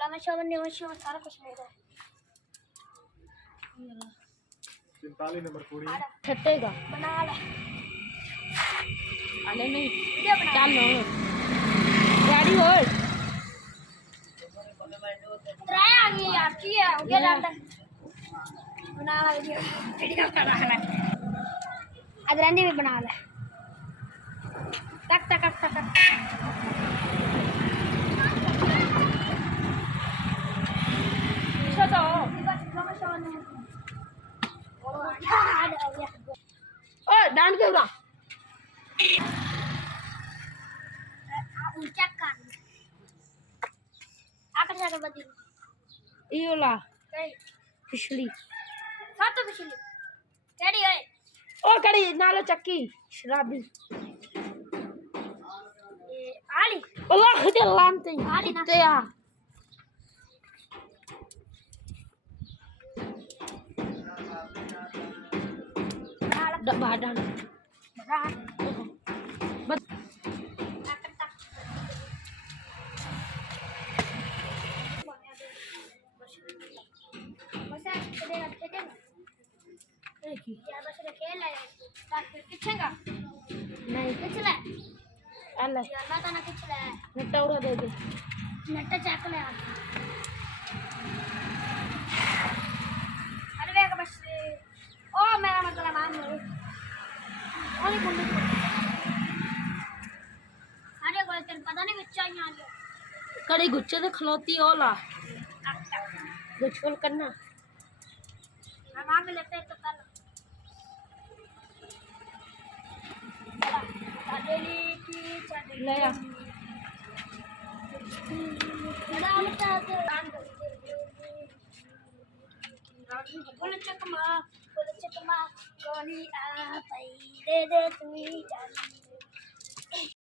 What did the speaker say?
फ्लामेशन सारा कुछ मेरा है। 43 नंबर कुड़ी छटेगा बना ले अरे नहीं वीडियो बना चल लो गाड़ी और ट्राई आ गई यार की है हो गया डाल बना ले वीडियो बना ले अदरंडी भी बना ले टक टक टक टक तो ओ डांड के उड़ा ऊंचा कर आकर जाकर बदी इयोला कई पिछली सात तो पिछली केड़ी है ओ कड़ी नालो चक्की शराबी ये आली अल्लाह खुदे लानते आली ना ते आ डब्बा डांड बना बस टक टक बस खेलेगा खेलेगा एक ही यार बस खेल ले ताकि किछेगा नहीं किछले अल्लाह यार मैं तो ना किछले नटौरा दे दे नट्टा चक ले अरे वेग बस ओ मेरा मतलब मान लो ओली गुंडे अरे कोई तेरे पता नहीं बच्चा यहाँ आ कड़ी गुच्छे से खलोती ओला गया गुच्छोल करना हम मांग लेते हैं तो कल चलेली की चलेली ले आ बड़ा बच्चा तो बोल चकमा गोली आ पाई दे दे तू जान